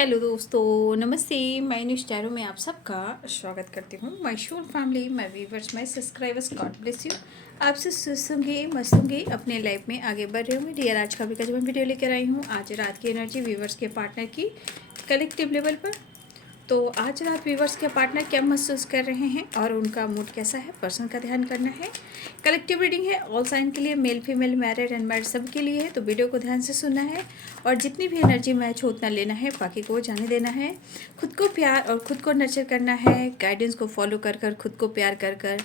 Hello दोस्तों, नमस्ते। मैं न्यूज़ टैरो में आप सबका स्वागत करती हूँ। My whole family, my viewers, my subscribers, God bless you. आपसे सुसूंगी मसूंगी अपने लाइफ में आगे बढ़ रहे होंगे। डियर, आज का भी मैं वीडियो लेकर आई हूँ। आज रात की एनर्जी व्यूवर्स के पार्टनर की कलेक्टिव लेवल पर। तो आज रात व्यूवर्स के पार्टनर क्या महसूस कर रहे हैं और उनका मूड कैसा है, पर्सन का ध्यान करना है। कलेक्टिव रीडिंग है, ऑल साइन के लिए, मेल फीमेल, मैरिड अनमैरिड सब के लिए है। तो वीडियो को ध्यान से सुनना है और जितनी भी एनर्जी मैच हो उतना लेना है, बाकी को जाने देना है। खुद को प्यार और खुद को नर्चर करना है। गाइडेंस को फॉलो कर कर, खुद को प्यार कर कर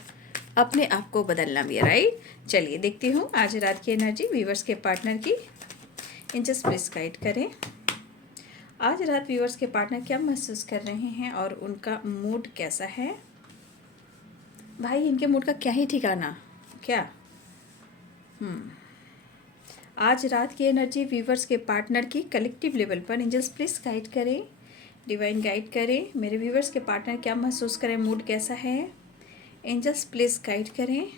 अपने आप को बदलना भी है, राइट। चलिए देखती हूँ आज रात की एनर्जी व्यूवर्स के पार्टनर की। इंजस प्लीज गाइड करें। आज रात व्यूवर्स के पार्टनर क्या महसूस कर रहे हैं और उनका मूड कैसा है। भाई, इनके मूड का क्या ही ठिकाना क्या। आज रात की एनर्जी व्यूवर्स के पार्टनर की कलेक्टिव लेवल पर। एंजल्स प्लीज गाइड करें, डिवाइन गाइड करें। मेरे व्यूवर्स के पार्टनर क्या महसूस करें, मूड कैसा है। एंजल्स प्लीज गाइड करें।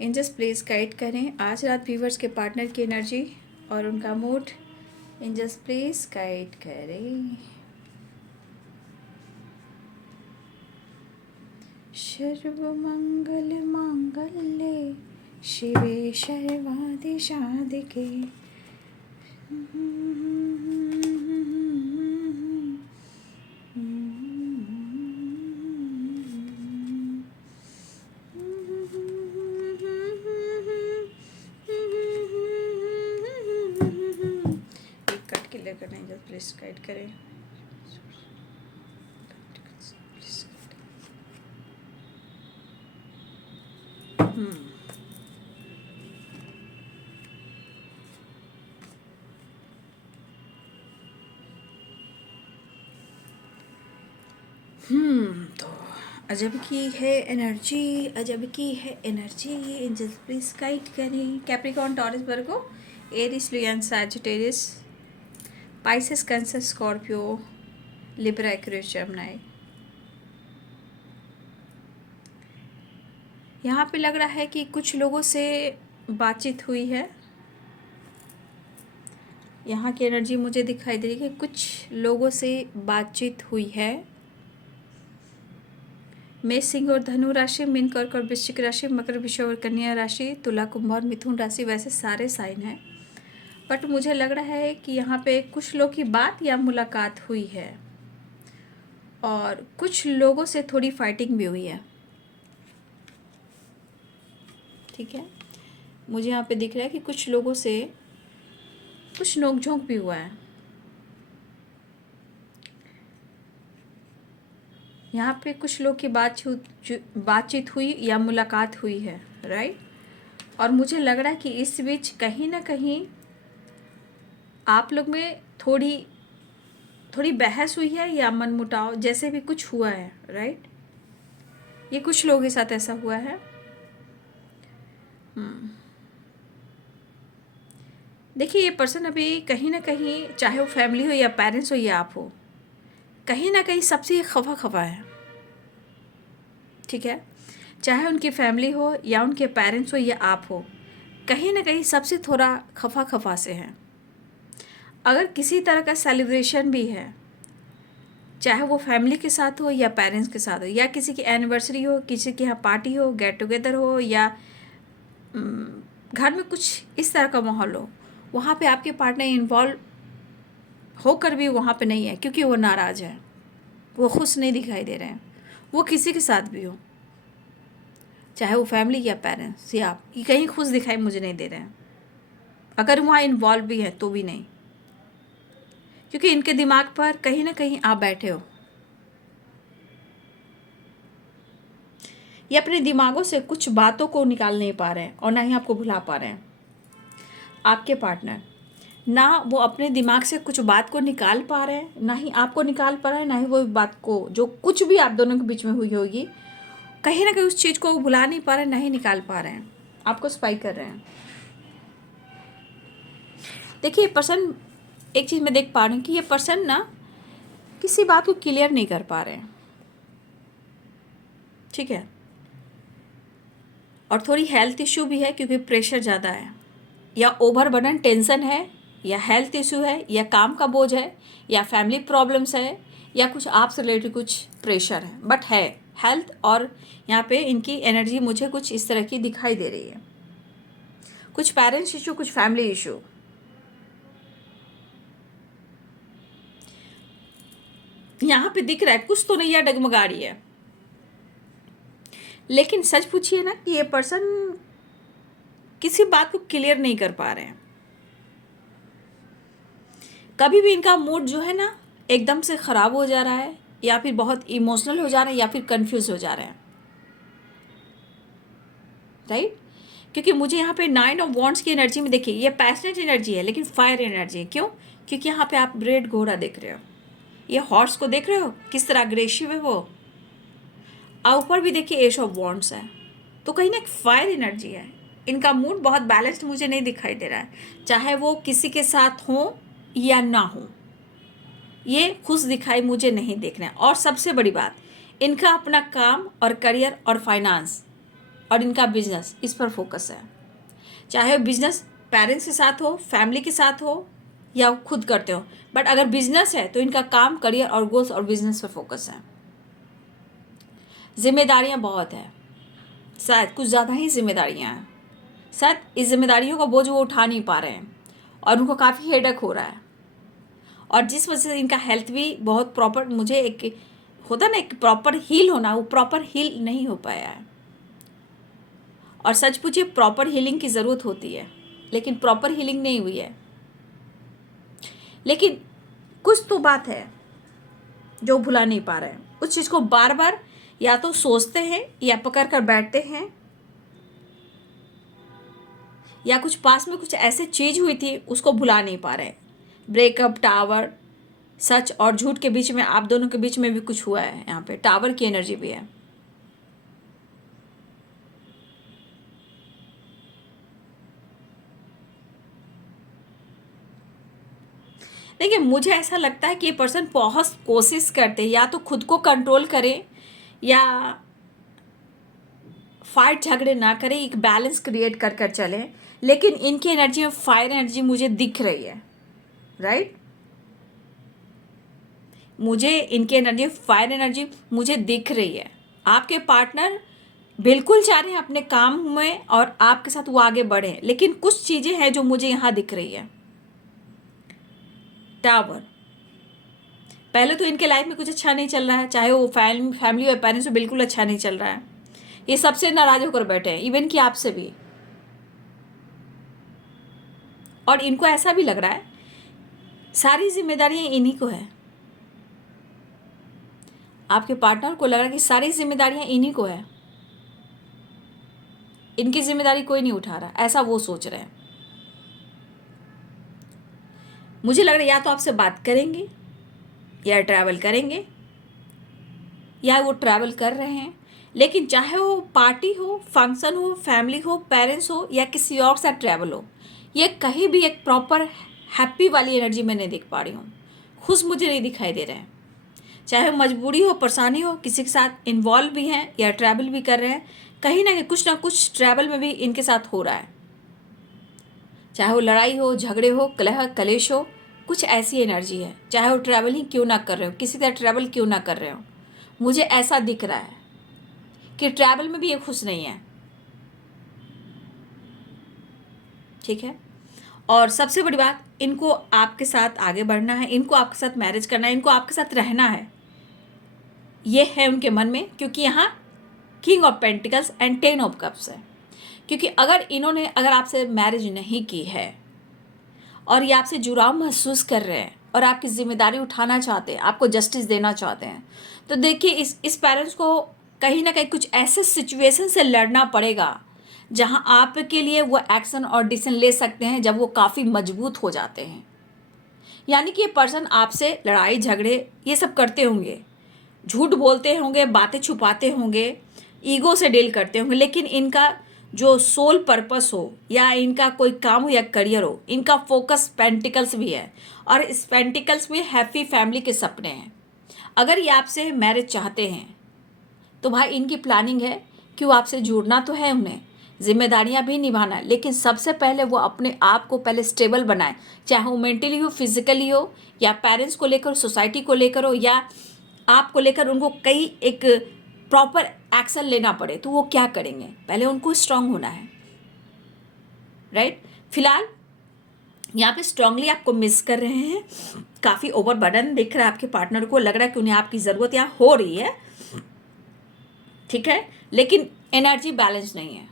एंजल्स प्लीज गाइड करें आज रात व्यूवर्स के पार्टनर की एनर्जी और उनका मूड। एंजल्स प्लीज गाइड करें। सर्वमंगल मांगल्ये शिवे सर्वादि साधिके। एक कट क्लियर करना है, जस्ट प्लीज गाइड करें। तो अजब की है एनर्जी, अजब की है एनर्जी। एंजल्स प्लीज गाइड करें। Capricorn, Taurus, Virgo, Aries, lion, Sagittarius, Pisces, cancer, Scorpio, Libra, Aquarius, Gemini. यहाँ पे लग रहा है कि कुछ लोगों से बातचीत हुई है। यहाँ की एनर्जी मुझे दिखाई दे रही है कि कुछ लोगों से बातचीत हुई है। मेष, सिंह और धनु राशि, मीन, कर्क और वृश्चिक राशि, मकर, विषव और कन्या राशि, तुला, कुंभ और मिथुन राशि, वैसे सारे साइन हैं। बट मुझे लग रहा है कि यहाँ पे कुछ लोग की बात या मुलाकात हुई है और कुछ लोगों से थोड़ी फाइटिंग भी हुई है। ठीक है, मुझे यहाँ पे दिख रहा है कि कुछ लोगों से कुछ नोकझोंक भी हुआ है। यहाँ पे कुछ लोग की बातचीत हुई या मुलाकात हुई है, राइट। और मुझे लग रहा है कि इस बीच कहीं ना कहीं आप लोग में थोड़ी बहस हुई है या मनमुटाव जैसे भी कुछ हुआ है, राइट। ये कुछ लोगों के साथ ऐसा हुआ है। देखिए, ये पर्सन अभी कहीं ना कहीं, चाहे वो फैमिली हो या पेरेंट्स हो या आप हो, कहीं ना कहीं सबसे खफा खफा है। ठीक है, चाहे उनकी फैमिली हो या उनके पेरेंट्स हो या आप हो, कहीं ना कहीं सबसे थोड़ा खफा खफा से है। अगर किसी तरह का सेलिब्रेशन भी है, चाहे वो फैमिली के साथ हो या पेरेंट्स के साथ हो, या किसी की एनिवर्सरी हो, किसी के यहाँ पार्टी हो, गेट टुगेदर हो, या घर में कुछ इस तरह का माहौल हो, वहाँ पे आपके पार्टनर इन्वॉल्व होकर भी वहाँ पे नहीं है क्योंकि वो नाराज़ है, वो खुश नहीं दिखाई दे रहे हैं। वो किसी के साथ भी हो, चाहे वो फैमिली या पेरेंट्स या आप, ये कहीं खुश दिखाई मुझे नहीं दे रहे हैं। अगर वहाँ इन्वॉल्व भी है तो भी नहीं, क्योंकि इनके दिमाग पर कहीं ना कहीं आप बैठे हो। ये अपने दिमागों से कुछ बातों को निकाल नहीं पा रहे हैं और ना ही आपको भुला पा रहे हैं। आपके पार्टनर ना वो अपने दिमाग से कुछ बात को निकाल पा रहे हैं, ना ही आपको निकाल पा रहे हैं, ना ही वो बात को जो कुछ भी आप दोनों के बीच में हुई होगी, कहीं ना कहीं उस चीज़ को वो भुला नहीं पा रहे हैं, ना ही निकाल पा रहे हैं। आपको स्पाई कर रहे हैं। देखिए, पर्सन, एक चीज़ मैं देख पा रही हूँ कि ये पर्सन ना किसी बात को क्लियर नहीं कर पा रहे हैं। ठीक है, और थोड़ी हेल्थ इश्यू भी है क्योंकि प्रेशर ज़्यादा है या ओवर बर्डन टेंशन है या हेल्थ इशू है, या काम का बोझ है, या फैमिली प्रॉब्लम्स है, या कुछ आपसे रिलेटेड कुछ प्रेशर है, बट है हेल्थ। और यहाँ पे इनकी एनर्जी मुझे कुछ इस तरह की दिखाई दे रही है, कुछ पेरेंट्स इशू, कुछ फैमिली इशू। यहाँ पे दिख रहा है कुछ तो नैया डगमगा रही है, लेकिन सच पूछिए ना कि ये पर्सन किसी बात को क्लियर नहीं कर पा रहे हैं। कभी भी इनका मूड जो है ना एकदम से ख़राब हो जा रहा है, या फिर बहुत इमोशनल हो जा रहा है, या फिर कंफ्यूज हो जा रहे हैं, राइट। क्योंकि मुझे यहाँ पे 9 ऑफ वॉन्ड्स की एनर्जी में देखिए, ये पैशनेट एनर्जी है लेकिन फायर एनर्जी है। क्यों? क्योंकि यहाँ पे आप रेड घोड़ा देख रहे हो, ये हॉर्स को देख रहे हो किस तरह अग्रेसिव है वो, और ऊपर भी देखिए एश ऑफ वॉन्ड्स है। तो कहीं ना फायर एनर्जी है। इनका मूड बहुत बैलेंस्ड मुझे नहीं दिखाई दे रहा है, चाहे वो किसी के साथ हो या ना हो, ये खुश दिखाई मुझे नहीं देखना है। और सबसे बड़ी बात, इनका अपना काम और करियर और फाइनेंस और इनका बिजनेस, इस पर फोकस है। चाहे वो बिजनेस पेरेंट्स के साथ हो, फैमिली के साथ हो, या खुद करते हो, बट अगर बिजनेस है तो इनका काम, करियर और गोल्स और बिजनेस पर फोकस है। जिम्मेदारियां बहुत है, शायद कुछ ज़्यादा ही जिम्मेदारियां हैं। शायद इस जिम्मेदारियों का बोझ वो उठा नहीं पा रहे हैं और उनको काफ़ी हेडेक हो रहा है। और जिस वजह से इनका हेल्थ भी बहुत प्रॉपर, मुझे एक होता ना एक प्रॉपर हील होना, वो प्रॉपर हील नहीं हो पाया है। और सच पूछिए प्रॉपर हीलिंग की ज़रूरत होती है, लेकिन प्रॉपर हीलिंग नहीं हुई है। लेकिन कुछ तो बात है जो भुला नहीं पा रहे हैं, उस चीज़ को बार बार या तो सोचते हैं या पकड़ कर बैठते हैं, या कुछ पास में कुछ ऐसे चीज़ हुई थी उसको भुला नहीं पा रहे हैं। ब्रेकअप, टावर, सच और झूठ के बीच में, आप दोनों के बीच में भी कुछ हुआ है। यहाँ पे टावर की एनर्जी भी है। देखिए मुझे ऐसा लगता है कि ये पर्सन बहुत कोशिश करते हैं या तो खुद को कंट्रोल करें या फाइट झगड़े ना करें, एक बैलेंस क्रिएट कर कर चलें, लेकिन इनकी एनर्जी में फायर एनर्जी मुझे दिख रही है, राइट। मुझे इनकी एनर्जी, फायर एनर्जी मुझे दिख रही है। आपके पार्टनर बिल्कुल चाह रहे हैं अपने काम में और आपके साथ वो आगे बढ़े, लेकिन कुछ चीज़ें हैं जो मुझे यहाँ दिख रही है। टावर, पहले तो इनके लाइफ में कुछ अच्छा नहीं चल रहा है, चाहे वो फैमिली और पेरेंट्स में बिल्कुल अच्छा नहीं चल रहा है। ये सबसे नाराज होकर बैठे हैं, इवन कि आपसे भी। और इनको ऐसा भी लग रहा है सारी जिम्मेदारियां इन्हीं को है। आपके पार्टनर को लग रहा है कि सारी जिम्मेदारियां इन्हीं को है, इनकी जिम्मेदारी कोई नहीं उठा रहा, ऐसा वो सोच रहे हैं। मुझे लग रहा है या तो आपसे बात करेंगे या ट्रैवल करेंगे, या वो ट्रैवल कर रहे हैं। लेकिन चाहे वो पार्टी हो, फंक्शन हो, फैमिली हो, पेरेंट्स हो, या किसी और साथ ट्रैवल हो, ये कहीं भी एक प्रॉपर हैप्पी वाली एनर्जी मैं नहीं देख पा रही हूँ। खुश मुझे नहीं दिखाई दे रहे हैं। चाहे मजबूरी हो, परेशानी हो, किसी के साथ इन्वॉल्व भी हैं या ट्रैवल भी कर रहे हैं, कहीं ना कुछ ट्रैवल में भी इनके साथ हो रहा है। चाहे वो लड़ाई हो, झगड़े हो, कलह कलेश हो, कुछ ऐसी एनर्जी है। चाहे वो ट्रैवल ही क्यों ना कर रहे हो, किसी तरह ट्रैवल क्यों ना कर रहे हो, मुझे ऐसा दिख रहा है कि ट्रैवल में भी ये खुश नहीं है। ठीक है। और सबसे बड़ी बात, इनको आपके साथ आगे बढ़ना है, इनको आपके साथ मैरिज करना है, इनको आपके साथ रहना है, ये है उनके मन में। क्योंकि यहाँ king of pentacles and 10 of cups है। क्योंकि अगर आपसे मैरिज नहीं की है और ये आपसे जुड़ाव महसूस कर रहे हैं और आपकी जिम्मेदारी उठाना चाहते हैं, आपको जस्टिस देना चाहते हैं, तो देखिए इस पेरेंट्स को कहीं ना कहीं कुछ ऐसे सिचुएशन से लड़ना पड़ेगा जहां आपके लिए वो एक्शन और डिसीजन ले सकते हैं जब वो काफ़ी मजबूत हो जाते हैं। यानी कि ये पर्सन आपसे लड़ाई झगड़े ये सब करते होंगे, झूठ बोलते होंगे, बातें छुपाते होंगे, ईगो से डील करते होंगे, लेकिन इनका जो सोल पर्पस हो या इनका कोई काम हो या करियर हो, इनका फोकस पेंटिकल्स भी है। और इस पेंटिकल्स में हैप्पी फैमिली के सपने हैं। अगर ये आपसे मैरिज चाहते हैं तो भाई इनकी प्लानिंग है कि वो आपसे जुड़ना तो है उन्हें, जिम्मेदारियां भी निभाना है, लेकिन सबसे पहले वो अपने आप को पहले स्टेबल बनाए, चाहे वो मेंटली हो, फिजिकली हो, या पेरेंट्स को लेकर, सोसाइटी को लेकर हो, या आपको लेकर उनको कई एक प्रॉपर एक्शन लेना पड़े, तो वो क्या करेंगे? पहले उनको स्ट्रांग होना है, राइट? फिलहाल यहाँ पे स्ट्रांगली आपको मिस कर रहे हैं, काफ़ी ओवर बर्डन दिख रहा है आपके पार्टनर को, लग रहा है कि उन्हें आपकी ज़रूरत यहाँ हो रही है, ठीक है, लेकिन एनर्जी बैलेंस नहीं है।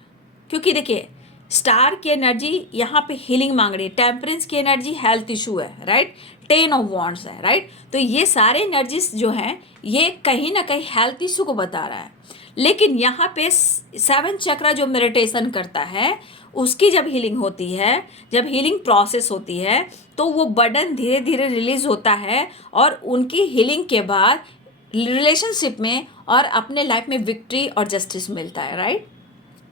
क्योंकि देखिए, स्टार की एनर्जी यहाँ पे हीलिंग मांग रही है, टेम्परेंस की एनर्जी हेल्थ इशू है, राइट, 10 ऑफ वॉन्ड्स है, राइट। तो ये सारे एनर्जीज जो हैं ये कहीं ना कहीं हेल्थ इशू को बता रहा है। लेकिन यहाँ पे 7 चक्रा जो मेडिटेशन करता है उसकी जब हीलिंग होती है, जब हीलिंग प्रोसेस होती है, तो वो बर्डन धीरे धीरे रिलीज होता है और उनकी हीलिंग के बाद रिलेशनशिप में और अपने लाइफ में विक्ट्री और जस्टिस मिलता है, right.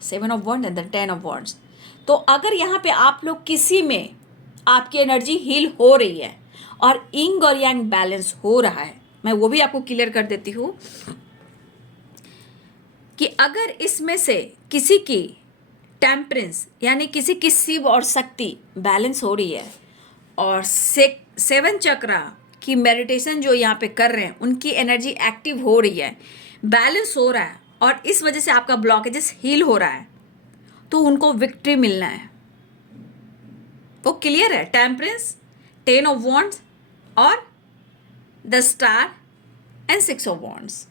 7 of wand and the 10 of wands. तो अगर यहाँ पे आप लोग किसी में आपकी एनर्जी हील हो रही है और इंग और यांग बैलेंस हो रहा है, मैं वो भी आपको क्लियर कर देती हूँ कि अगर इसमें से किसी की टेम्परेंस यानी किसी की शिव और शक्ति बैलेंस हो रही है और 7 चक्रा की मेडिटेशन जो यहाँ पे कर रहे हैं उनकी एनर्जी एक्टिव हो रही है, बैलेंस हो रहा है, और इस वजह से आपका ब्लॉकेजेस हील हो रहा है, तो उनको विक्ट्री मिलना है। वो क्लियर है? टेम्परेंस, 10 ऑफ वॉन्ड्स और the star and 6 of wands,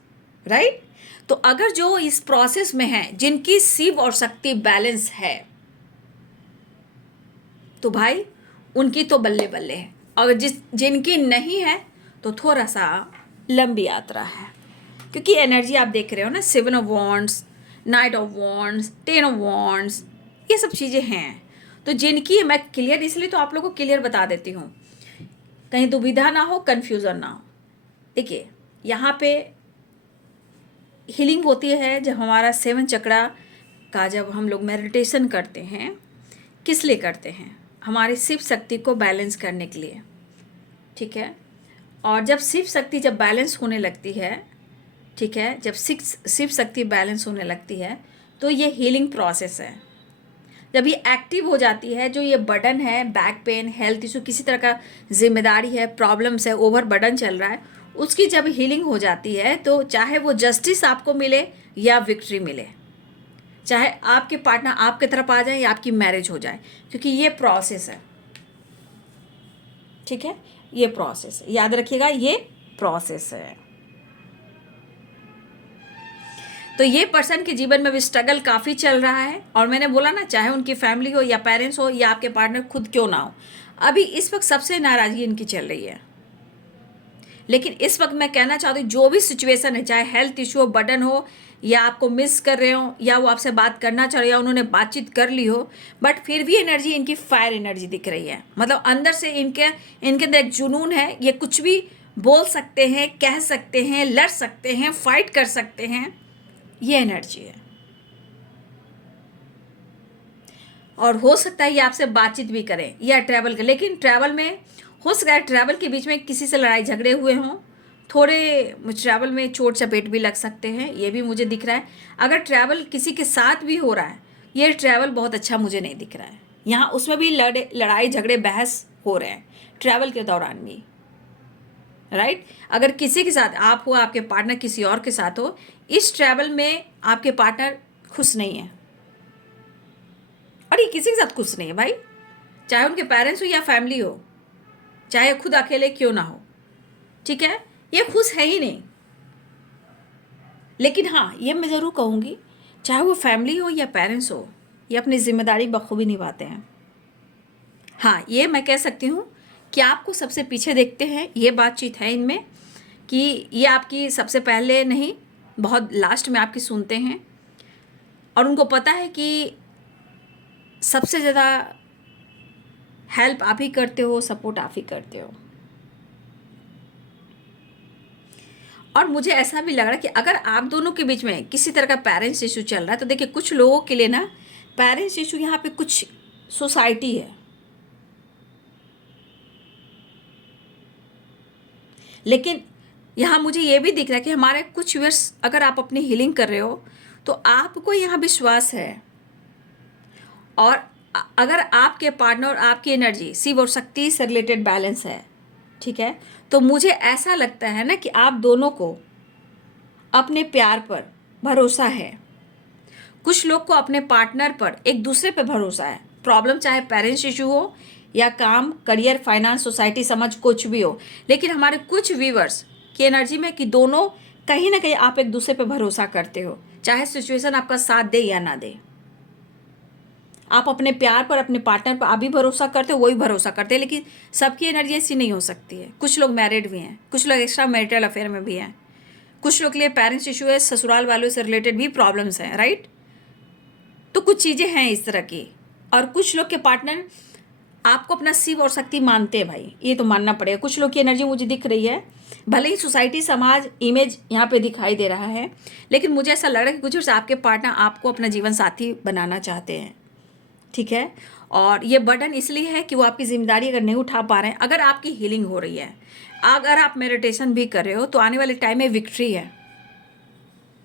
right. तो अगर जो इस प्रोसेस में है जिनकी शिव और शक्ति बैलेंस है, तो भाई उनकी तो बल्ले बल्ले है, और जिनकी नहीं है तो थोड़ा सा लंबी यात्रा है। क्योंकि एनर्जी आप देख रहे हो ना, 7 of wands, night of wands, 10 of wands, ये सब चीज़ें हैं। तो जिनकी, मैं क्लियर इसलिए तो आप लोगों को क्लियर बता देती हूँ, कहीं दुविधा ना हो, कन्फ्यूज़न ना हो। देखिए, यहाँ पे हीलिंग होती है जब हमारा 7 चक्रा का जब हम लोग मेडिटेशन करते हैं। किस लिए करते हैं? हमारी शिव शक्ति को बैलेंस करने के लिए, ठीक है। और जब शिव शक्ति जब बैलेंस होने लगती है, ठीक है, जब शिव शक्ति बैलेंस होने लगती है तो ये हीलिंग प्रोसेस है। जब ये एक्टिव हो जाती है, जो ये बर्डन है, बैक पेन, हेल्थ इशू, किसी तरह का जिम्मेदारी है, प्रॉब्लम्स है, ओवर बर्डन चल रहा है, उसकी जब हीलिंग हो जाती है तो चाहे वो जस्टिस आपको मिले या विक्ट्री मिले, चाहे आपके पार्टनर आपके तरफ आ जाए या आपकी मैरिज हो जाए, क्योंकि ये प्रोसेस है, ठीक है, ये प्रोसेस है, याद रखिएगा, ये प्रोसेस है। तो ये पर्सन के जीवन में भी स्ट्रगल काफ़ी चल रहा है, और मैंने बोला ना, चाहे उनकी फैमिली हो या पेरेंट्स हो या आपके पार्टनर खुद क्यों ना हो, अभी इस वक्त सबसे नाराज़गी इनकी चल रही है। लेकिन इस वक्त मैं कहना चाहती हूँ, जो भी सिचुएशन है, चाहे हेल्थ इशू हो, बर्डन हो, या आपको मिस कर रहे हो, या वो आपसे बात करना चाह रहे हो, या उन्होंने बातचीत कर ली हो, बट फिर भी एनर्जी इनकी फायर एनर्जी दिख रही है। मतलब अंदर से इनके अंदर एक जुनून है, ये कुछ भी बोल सकते हैं, कह सकते हैं, लड़ सकते हैं, फाइट कर सकते हैं, ये एनर्जी है। और हो सकता है ये आपसे बातचीत भी करें या ट्रैवल करें, लेकिन ट्रैवल में हो सकता है ट्रैवल के बीच में किसी से लड़ाई झगड़े हुए हों, थोड़े ट्रैवल में चोट चपेट भी लग सकते हैं, ये भी मुझे दिख रहा है। अगर ट्रैवल किसी के साथ भी हो रहा है, ये ट्रैवल बहुत अच्छा मुझे नहीं दिख रहा है। यहाँ उसमें भी लड़ाई झगड़े बहस हो रहे हैं ट्रैवल के दौरान भी, राइट। अगर किसी के साथ आप हो, आपके पार्टनर किसी और के साथ हो, इस ट्रैवल में आपके पार्टनर खुश नहीं है, और ये किसी के साथ खुश नहीं है भाई, चाहे उनके पेरेंट्स हो या फैमिली हो, चाहे खुद अकेले क्यों ना हो, ठीक है, ये खुश है ही नहीं। लेकिन हाँ, ये मैं ज़रूर कहूँगी, चाहे वो फैमिली हो या पेरेंट्स हो, ये अपनी जिम्मेदारी बखूबी निभाते हैं। हाँ, ये मैं कह सकती हूँ कि आपको सबसे पीछे देखते हैं, ये बातचीत है इनमें कि ये आपकी सबसे पहले नहीं, बहुत लास्ट में आपकी सुनते हैं, और उनको पता है कि सबसे ज़्यादा हेल्प आप ही करते हो, सपोर्ट आप ही करते हो। और मुझे ऐसा भी लग रहा है कि अगर आप दोनों के बीच में किसी तरह का पेरेंट्स इशू चल रहा है, तो देखिए कुछ लोगों के लिए ना पेरेंट्स इशू यहाँ पे कुछ सोसाइटी है, लेकिन यहाँ मुझे ये भी दिख रहा है कि हमारे कुछ व्यूअर्स, अगर आप अपनी हीलिंग कर रहे हो तो आपको यहाँ विश्वास है और अगर आपके पार्टनर और आपकी एनर्जी शिव और शक्ति से रिलेटेड बैलेंस है, ठीक है, तो मुझे ऐसा लगता है ना कि आप दोनों को अपने प्यार पर भरोसा है। कुछ लोग को अपने पार्टनर पर, एक दूसरे पर भरोसा है। प्रॉब्लम चाहे पेरेंट्स इशू हो या काम, करियर, फाइनेंस, सोसाइटी, समझ, कुछ भी हो, लेकिन हमारे कुछ व्यूअर्स की एनर्जी में कि दोनों कहीं ना कहीं आप एक दूसरे पर भरोसा करते हो, चाहे सिचुएशन आपका साथ दे या ना दे। आप अपने प्यार पर, अपने पार्टनर पर आप भी भरोसा करते हो, वो भी भरोसा करते हैं, लेकिन सबकी एनर्जी ऐसी नहीं हो सकती है। कुछ लोग मैरिड भी हैं, कुछ लोग एक्स्ट्रा मैरिटल अफेयर में भी हैं, कुछ लोग के लिए पेरेंट्स इशू है, ससुराल वालों से रिलेटेड भी प्रॉब्लम्स हैं, राइट। तो कुछ चीज़ें हैं इस तरह की। और कुछ लोग के पार्टनर आपको अपना शिव और शक्ति मानते हैं भाई, ये तो मानना पड़ेगा। कुछ लोग की एनर्जी मुझे दिख रही है, भले ही सोसाइटी, समाज, इमेज यहाँ पे दिखाई दे रहा है, लेकिन मुझे ऐसा लग रहा है कि कुछ आपके पार्टनर आपको अपना जीवन साथी बनाना चाहते हैं, ठीक है। और ये बर्डन इसलिए है कि वो आपकी जिम्मेदारी अगर नहीं उठा पा रहे हैं, अगर आपकी हीलिंग हो रही है, अगर आप मेडिटेशन भी कर रहे हो, तो आने वाले टाइम में विक्ट्री है,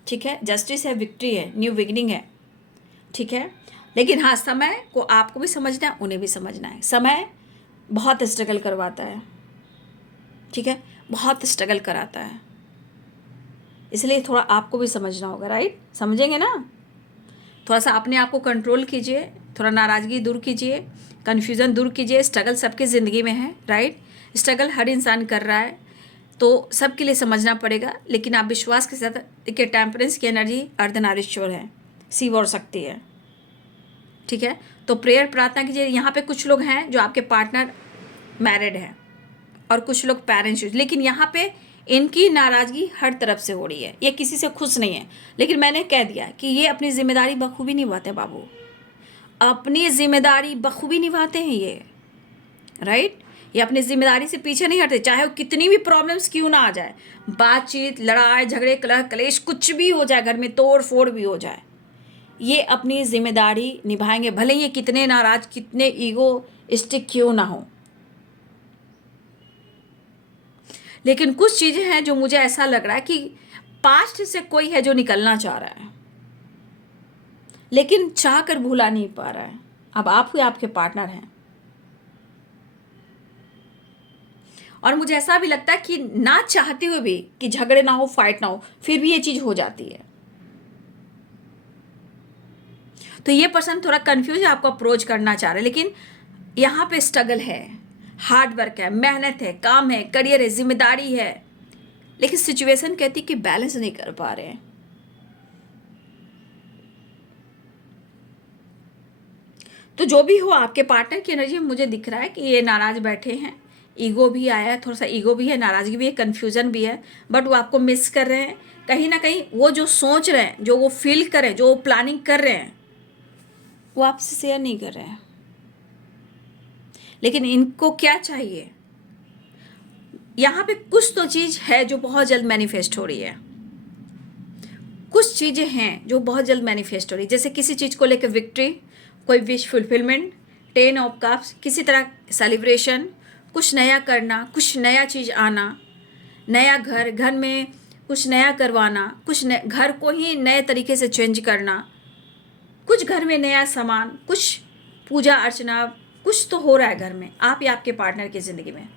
ठीक है, जस्टिस है, विक्ट्री है, न्यू बिगिनिंग है, ठीक है। लेकिन हाँ, समय को आपको भी समझना है, उन्हें भी समझना है। समय बहुत स्ट्रगल करवाता है, ठीक है, बहुत स्ट्रगल कराता है, इसलिए थोड़ा आपको भी समझना होगा, राइट। समझेंगे ना, थोड़ा सा अपने आप को कंट्रोल कीजिए, थोड़ा नाराज़गी दूर कीजिए, कन्फ्यूज़न दूर कीजिए। स्ट्रगल सबकी ज़िंदगी में है, राइट। स्ट्रगल हर इंसान कर रहा है, तो सबके लिए समझना पड़ेगा। लेकिन आप विश्वास के साथ, देखिए, टेम्परेंस की एनर्जी अर्धनारीश्वर है, शिव और शक्ति है, ठीक है। तो प्रेयर, प्रार्थना कीजिए। यहाँ पे कुछ लोग हैं जो आपके पार्टनर मैरिड हैं और कुछ लोग पेरेंट्स, लेकिन यहाँ पे इनकी नाराज़गी हर तरफ से हो रही है, ये किसी से खुश नहीं है। लेकिन मैंने कह दिया कि ये अपनी जिम्मेदारी बखूबी निभाते हैं बाबू, अपनी जिम्मेदारी बखूबी निभाते हैं ये, राइट। ये अपनी जिम्मेदारी से पीछे नहीं हटते, चाहे वो कितनी भी प्रॉब्लम्स क्यों ना आ जाए, बातचीत, लड़ाई झगड़े, कलह कलेश कुछ भी हो जाए, घर में तोड़ फोड़ भी हो जाए, ये अपनी जिम्मेदारी निभाएंगे, भले ये कितने नाराज, कितने ईगोइस्टिक क्यों ना हो। लेकिन कुछ चीज़ें हैं जो मुझे ऐसा लग रहा है कि पास्ट से कोई है जो निकलना चाह रहा है, लेकिन चाह कर भूला नहीं पा रहा है। अब आप ही आपके पार्टनर हैं, और मुझे ऐसा भी लगता है कि ना चाहते हुए भी कि झगड़े ना हो, फाइट ना हो, फिर भी ये चीज़ हो जाती है। तो ये पर्सन थोड़ा कंफ्यूज है, आपको अप्रोच करना चाह रहे हैं, लेकिन यहाँ पे स्ट्रगल है, हार्ड वर्क है, मेहनत है, काम है, करियर है, जिम्मेदारी है, लेकिन सिचुएशन कहती कि बैलेंस नहीं कर पा रहे हैं। तो जो भी हो, आपके पार्टनर की एनर्जी में मुझे दिख रहा है कि ये नाराज बैठे हैं, ईगो भी आया है, थोड़ा सा ईगो भी है, नाराज़गी भी है, कन्फ्यूज़न भी है, बट वो आपको मिस कर रहे हैं। कहीं ना कहीं वो जो सोच रहे हैं, जो वो फील कर रहे हैं, जो वो प्लानिंग कर रहे हैं, वो आपसे शेयर नहीं कर रहे हैं। लेकिन इनको क्या चाहिए, यहाँ पे कुछ तो चीज़ है जो बहुत जल्द मैनिफेस्ट हो रही है, कुछ चीज़ें हैं जो बहुत जल्द मैनिफेस्ट हो रही है, जैसे किसी चीज़ को लेकर विक्ट्री, कोई विश फुलफिलमेंट, 10 ऑफ कप्स, किसी तरह सेलिब्रेशन, कुछ नया करना, कुछ नया चीज़ आना, नया घर, घर में कुछ नया करवाना, कुछ घर को ही नए तरीके से चेंज करना, कुछ घर में नया सामान, कुछ पूजा अर्चना, कुछ तो हो रहा है घर में, आप या आपके पार्टनर की ज़िंदगी में।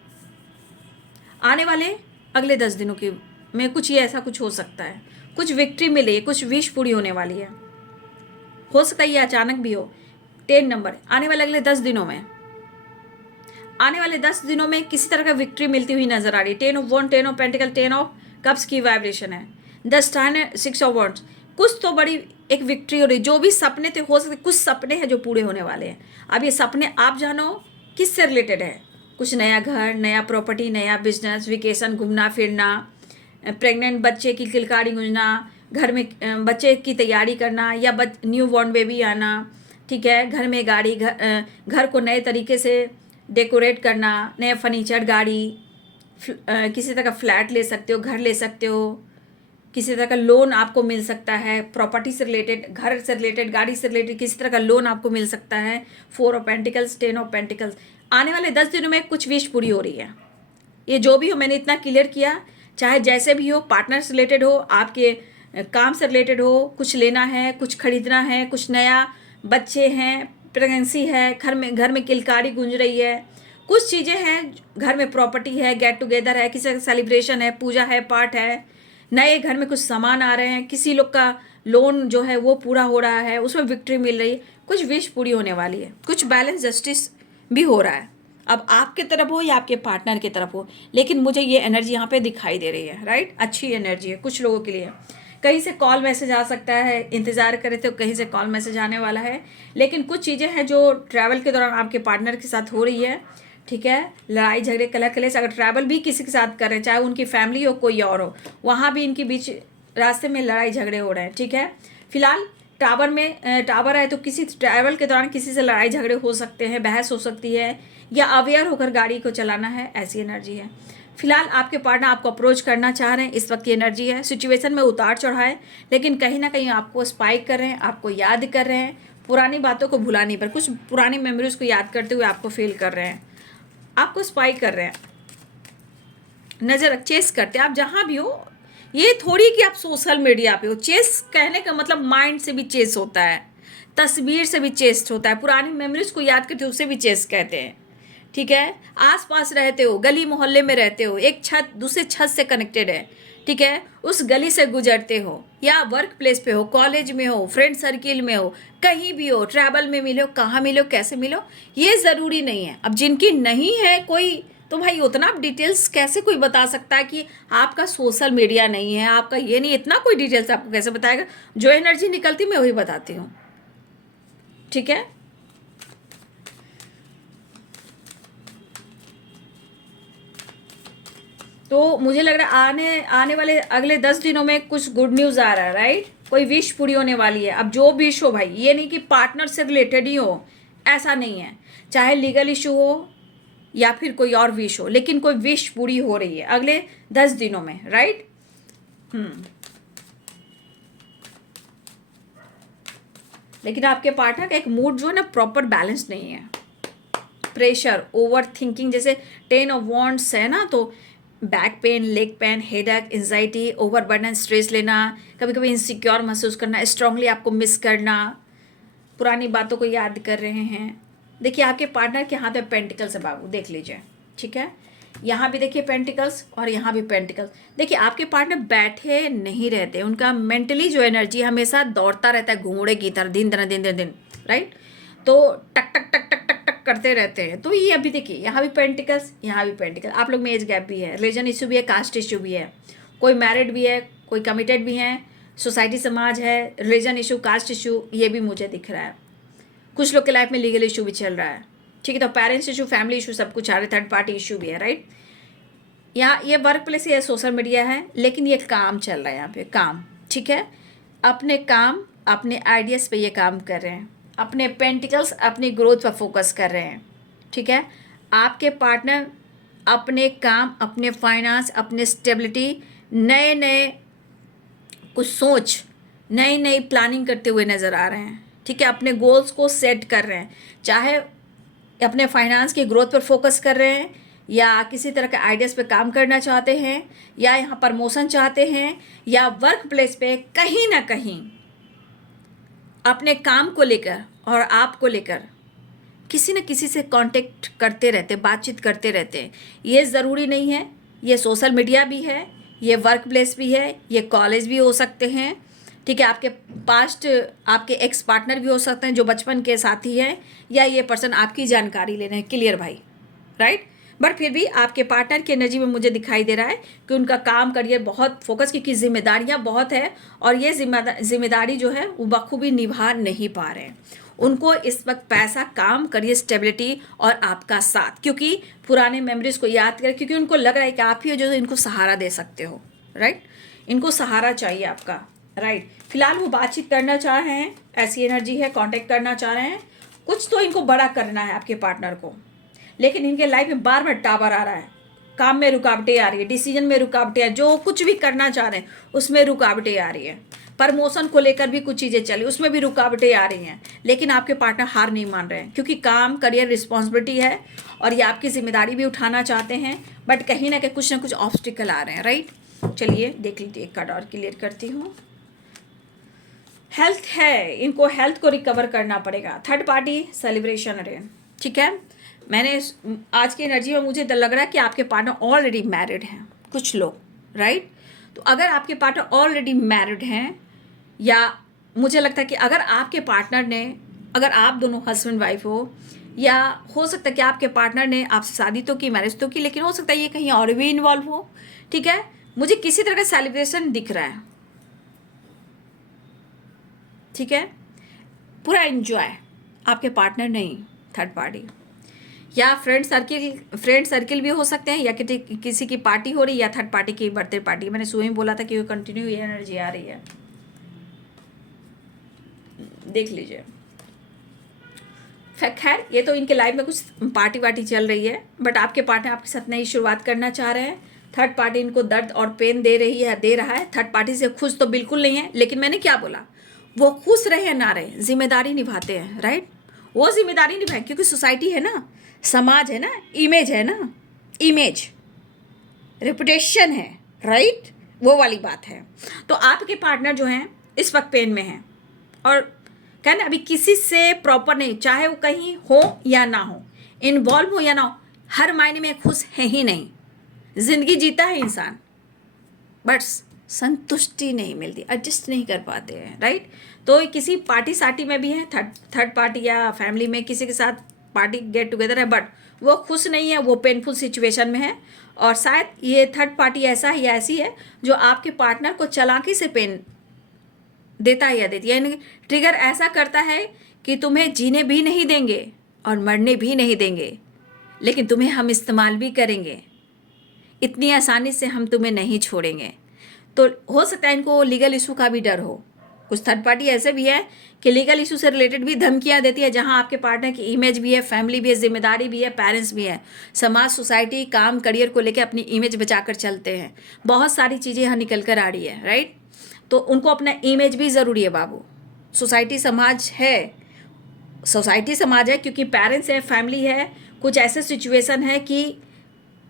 आने वाले अगले 10 दिनों की में कुछ ये ऐसा कुछ हो सकता है, कुछ विक्ट्री मिले, कुछ विश पूरी होने वाली है, हो सकता है ये अचानक भी हो। 10 नंबर आने वाले अगले 10 दिनों में, आने वाले 10 दिनों में किसी तरह का विक्ट्री मिलती हुई नजर आ रही है। 10 of one, 10 of pentacle, 10 of cups की वाइब्रेशन है, 10 टाइम, 6 ऑफ वॉन्ड्स, कुछ तो बड़ी एक विक्ट्री हो रही। जो भी सपने थे, हो सकते कुछ सपने हैं जो पूरे होने वाले हैं। अब ये सपने आप जानो किससे रिलेटेड है, कुछ नया घर, नया प्रॉपर्टी, नया बिजनेस, वेकेशन, घूमना फिरना, प्रेग्नेंट बच्चे की किलकारी गूंजना, घर में बच्चे की तैयारी करना, या न्यू बॉर्न बेबी आना, ठीक है, घर में गाड़ी, घर को नए तरीके से डेकोरेट करना, नया फर्नीचर, गाड़ी, किसी तरह का फ्लैट ले सकते हो, घर ले सकते हो, किसी तरह का लोन आपको मिल सकता है, प्रॉपर्टी से रिलेटेड, घर से रिलेटेड, गाड़ी से रिलेटेड किसी तरह का लोन आपको मिल सकता है। 4 ऑफ पेंटिकल्स, 10 ऑफ पेंटिकल्स, आने वाले 10 दिनों में कुछ विश पूरी हो रही है। ये जो भी हो, मैंने इतना क्लियर किया, चाहे जैसे भी हो, पार्टनर से रिलेटेड हो, आपके काम से रिलेटेड हो, कुछ लेना है, कुछ खरीदना है, कुछ नया, बच्चे हैं, प्रेगनेंसी है, घर में किलकारी गूंज रही है, कुछ चीज़ें हैं, घर में प्रॉपर्टी है, गेट टुगेदर है, किसी का सेलिब्रेशन है, पूजा है, पाठ है, नए घर में कुछ सामान आ रहे हैं, किसी लोग का लोन जो है वो पूरा हो रहा है, उसमें विक्ट्री मिल रही है, कुछ विश पूरी होने वाली है, कुछ बैलेंस जस्टिस भी हो रहा है। अब आपके तरफ हो या आपके पार्टनर की तरफ हो, लेकिन मुझे ये एनर्जी यहाँ पे दिखाई दे रही है, राइट। अच्छी एनर्जी है कुछ लोगों के लिए। कहीं से कॉल मैसेज आ सकता है, इंतज़ार करे थे कहीं से कॉल मैसेज आने वाला है, लेकिन कुछ चीज़ें हैं जो ट्रैवल के दौरान आपके पार्टनर के साथ हो रही है, ठीक है। लड़ाई झगड़े कलह कलेश, अगर ट्रैवल भी किसी के साथ कर रहे हैं, चाहे उनकी फैमिली हो कोई और हो, वहाँ भी इनके बीच रास्ते में लड़ाई झगड़े हो रहे हैं, ठीक है। फिलहाल टावर है तो किसी ट्रैवल के दौरान किसी से लड़ाई झगड़े हो सकते हैं, बहस हो सकती है, या अवेयर होकर गाड़ी को चलाना है, ऐसी एनर्जी है। फिलहाल आपके पार्टनर आपको अप्रोच करना चाह रहे हैं, इस वक्त की एनर्जी है। सिचुएशन में उतार चढ़ाव है, लेकिन कहीं ना कहीं आपको स्पाइक कर रहे हैं, आपको याद कर रहे हैं, पुरानी बातों को भुलाने पर, कुछ पुरानी मेमोरीज को याद करते हुए आपको फील कर रहे हैं, आपको स्पाइक कर रहे हैं, नज़र चेस करते हैं। आप जहाँ भी हो, ये थोड़ी कि आप सोशल मीडिया पे हो। चेस कहने का मतलब माइंड से भी चेस होता है, तस्वीर से भी चेस होता है, पुरानी मेमोरीज को याद करते उसे भी चेस कहते हैं, ठीक है। आसपास रहते हो, गली मोहल्ले में रहते हो, एक छत दूसरे छत से कनेक्टेड है, ठीक है, उस गली से गुजरते हो, या वर्क प्लेस पे हो, कॉलेज में हो, फ्रेंड सर्किल में हो, कहीं भी हो, ट्रैवल में मिलो, कहाँ मिलो, कैसे मिलो, ये ज़रूरी नहीं है। अब जिनकी नहीं है कोई, तो भाई उतना डिटेल्स कैसे कोई बता सकता है कि आपका सोशल मीडिया नहीं है, आपका ये नहीं, इतना कोई डिटेल्स आपको कैसे बताएगा। जो एनर्जी निकलती मैं वही बताती हूँ, ठीक है। तो मुझे लग रहा है आने वाले अगले 10 दिनों में कुछ गुड न्यूज़ आ रहा है, राइट। कोई विश पूरी होने वाली है। अब जो विश हो भाई, ये नहीं कि पार्टनर से रिलेटेड ही हो, ऐसा नहीं है, चाहे लीगल इशू हो या फिर कोई और विश हो, लेकिन कोई विश पूरी हो रही है अगले 10 दिनों में, राइट। लेकिन आपके पार्टनर का एक मूड जो है ना प्रॉपर बैलेंस नहीं है, प्रेशर, ओवर थिंकिंग, जैसे 10 ऑफ वॉन्ड्स है ना, तो back pain, leg pain, headache, anxiety, overburden, stress लेना, कभी कभी इनसिक्योर महसूस करना, स्ट्रांगली आपको मिस करना, पुरानी बातों को याद कर रहे हैं। देखिए आपके पार्टनर के हाथ में पेंटिकल्स है बाबू, देख लीजिए, ठीक है। यहाँ भी देखिए पेंटिकल्स और यहाँ भी पेंटिकल्स। देखिए आपके पार्टनर बैठे नहीं रहते, उनका मेंटली जो एनर्जी हमेशा दौड़ता रहता है घोड़े की तरह, दिन, राइट। तो टक टक टक टक टक टक करते रहते हैं। तो ये अभी देखिए यहाँ भी पेंटिकल्स, यहाँ भी पेंटिकल। आप लोग में एज गैप भी है, रिलीजन इशू भी है, कास्ट इशू भी है, कोई मैरिड भी है, कोई कमिटेड भी है, सोसाइटी समाज है, रिलीजन इशू, कास्ट इशू, ये भी मुझे दिख रहा है। कुछ लोग के लाइफ में लीगल इशू भी चल रहा है, ठीक है। तो पेरेंट्स इशू, फैमिली इशू, सब कुछ आ रहा है, थर्ड पार्टी इशू भी है, राइट। यहाँ ये वर्क प्लेस है, सोशल मीडिया है, लेकिन ये काम चल रहा है यहाँ पे, काम, ठीक है। अपने काम, अपने आइडियाज़ पे ये काम कर रहे हैं, अपने पेंटिकल्स, अपनी ग्रोथ पर फोकस कर रहे हैं, ठीक है। आपके पार्टनर अपने काम, अपने फाइनेंस, अपने स्टेबिलिटी, नए नए कुछ सोच, नई नई प्लानिंग करते हुए नज़र आ रहे हैं, ठीक है। अपने गोल्स को सेट कर रहे हैं, चाहे अपने फाइनेंस की ग्रोथ पर फोकस कर रहे हैं, या किसी तरह के आइडियाज़ पे काम करना चाहते हैं, या यहाँ प्रमोशन चाहते हैं, या वर्क प्लेस पे कहीं ना कहीं अपने काम को लेकर और आप को लेकर किसी न किसी से कांटेक्ट करते रहते, बातचीत करते रहते हैं। ये ज़रूरी नहीं है, ये सोशल मीडिया भी है, ये वर्क प्लेस भी है, ये कॉलेज भी हो सकते हैं, ठीक है। आपके पास्ट, आपके एक्स पार्टनर भी हो सकते हैं जो बचपन के साथी हैं, या ये पर्सन आपकी जानकारी ले रहे हैं, क्लियर भाई, राइट। बट फिर भी आपके पार्टनर की एनर्जी में मुझे दिखाई दे रहा है कि उनका काम, करियर बहुत फोकस, क्योंकि जिम्मेदारियां बहुत है, और ये जिम्मेदारी जो है वो बखूबी निभा नहीं पा रहे हैं। उनको इस वक्त पैसा, काम, करियर, स्टेबिलिटी और आपका साथ, क्योंकि पुराने मेमोरीज को याद करें, क्योंकि उनको लग रहा है कि आप ही जो इनको सहारा दे सकते हो, राइट। इनको सहारा चाहिए आपका, राइट। फिलहाल वो बातचीत करना चाह रहे हैं, ऐसी एनर्जी है, कांटेक्ट करना चाह रहे हैं, कुछ तो इनको बड़ा करना है आपके पार्टनर को, लेकिन इनके लाइफ में बार बार टावर आ रहा है, काम में रुकावटें आ रही है, डिसीजन में रुकावटें आ, जो कुछ भी करना चाह रहे हैं उसमें रुकावटें आ रही है, प्रमोशन को लेकर भी कुछ चीज़ें चली, उसमें भी रुकावटें आ रही हैं, लेकिन आपके पार्टनर हार नहीं मान रहे हैं, क्योंकि काम, करियर, रिस्पॉन्सिबिलिटी है, और ये आपकी जिम्मेदारी भी उठाना चाहते हैं, बट कहीं ना कुछ ना कुछ ऑब्स्टिकल आ रहे हैं, राइट। चलिए देख लीजिए, एक कार्ड और क्लियर करती हूँ। हेल्थ है, इनको हेल्थ को रिकवर करना पड़ेगा। थर्ड पार्टी सेलिब्रेशन अरेन, ठीक है। मैंने आज की एनर्जी में मुझे लग रहा है कि आपके पार्टनर ऑलरेडी मैरिड हैं कुछ लोग, राइट। तो अगर आपके पार्टनर ऑलरेडी मैरिड हैं, या मुझे लगता है कि अगर आपके पार्टनर ने, अगर आप दोनों हस्बैंड वाइफ हो, या हो सकता है कि आपके पार्टनर ने आपसे शादी तो की, मैरिज तो की, लेकिन हो सकता है ये कहीं और भी इन्वॉल्व हो, ठीक है। मुझे किसी तरह का सेलिब्रेशन दिख रहा है, ठीक है, पूरा एंजॉय। आपके पार्टनर नहीं, थर्ड पार्टी, या फ्रेंड सर्किल भी हो सकते हैं, या किसी की पार्टी हो रही, या थर्ड पार्टी की बर्थडे पार्टी। मैंने सुबह ही बोला था कि वो कंटिन्यू ये एनर्जी आ रही है, देख लीजिए। खैर, ये तो इनके लाइफ में कुछ पार्टी वार्टी चल रही है, बट आपके पार्टनर आपके साथ नई शुरुआत करना चाह रहे हैं। थर्ड पार्टी इनको दर्द और पेन दे रहा है। थर्ड पार्टी से खुश तो बिल्कुल नहीं है, लेकिन मैंने क्या बोला, वो खुश रहे या ना रहे, जिम्मेदारी निभाते हैं, राइट। वो जिम्मेदारी निभाए, क्योंकि सोसाइटी है ना, समाज है ना, इमेज है ना, इमेज रेपुटेशन है, राइट, वो वाली बात है। तो आपके पार्टनर जो हैं इस वक्त पेन में हैं, और कहना अभी किसी से प्रॉपर नहीं, चाहे वो कहीं हो या ना हो, इन्वॉल्व हो या ना हो, हर मायने में खुश है ही नहीं। जिंदगी जीता है इंसान, बट संतुष्टि नहीं मिलती, एडजस्ट नहीं कर पाते हैं, राइट। तो किसी पार्टी सार्टी में भी है, थर्ड पार्टी या फैमिली में किसी के साथ पार्टी गेट टुगेदर है, बट वो खुश नहीं है, वो पेनफुल सिचुएशन में है। और शायद ये थर्ड पार्टी ऐसा है या ऐसी है जो आपके पार्टनर को चालाकी से पेन देता है या देती है, यानी ट्रिगर ऐसा करता है कि तुम्हें जीने भी नहीं देंगे और मरने भी नहीं देंगे, लेकिन तुम्हें हम इस्तेमाल भी करेंगे, इतनी आसानी से हम तुम्हें नहीं छोड़ेंगे। तो हो सकता है इनको लीगल इशू का भी डर हो। कुछ थर्ड पार्टी ऐसे भी है कि लीगल इशू से रिलेटेड भी धमकियां देती है, जहां आपके पार्टनर की इमेज भी है, फैमिली भी है, जिम्मेदारी भी है, पेरेंट्स भी है, समाज, सोसाइटी, काम, करियर को लेकर अपनी इमेज बचाकर चलते हैं। बहुत सारी चीज़ें यहाँ निकल कर आ रही है, राइट। तो उनको अपना इमेज भी ज़रूरी है बाबू। सोसाइटी समाज है, सोसाइटी समाज है, क्योंकि पेरेंट्स है, फैमिली है, कुछ ऐसे सिचुएशन है कि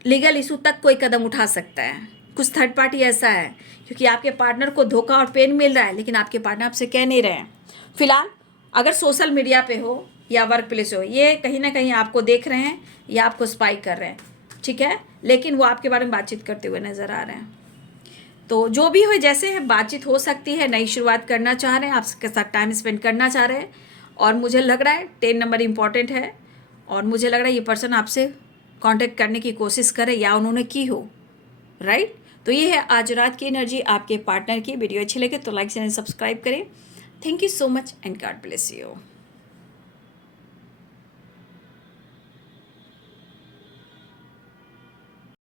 लीगल इशू तक कोई कदम उठा सकता है। कुछ थर्ड पार्टी ऐसा है, क्योंकि आपके पार्टनर को धोखा और पेन मिल रहा है, लेकिन आपके पार्टनर आपसे कह नहीं रहे हैं। फिलहाल अगर सोशल मीडिया पे हो या वर्क प्लेस हो, ये कहीं ना कहीं आपको देख रहे हैं या आपको स्पाई कर रहे हैं, ठीक है, लेकिन वो आपके बारे में बातचीत करते हुए नज़र आ रहे हैं। तो जो भी हो, जैसे है बातचीत हो सकती है, नई शुरुआत करना चाह रहे हैं, आपके साथ टाइम स्पेंड करना चाह रहे हैं। और मुझे लग रहा है 10 नंबर इम्पॉर्टेंट है, और मुझे लग रहा है ये पर्सन आपसे कांटेक्ट करने की कोशिश करे या उन्होंने की हो, राइट। तो ये है आज रात की एनर्जी आपके पार्टनर की। वीडियो अच्छी लगे तो लाइक चैनल सब्सक्राइब करें। Thank you so much and God bless you.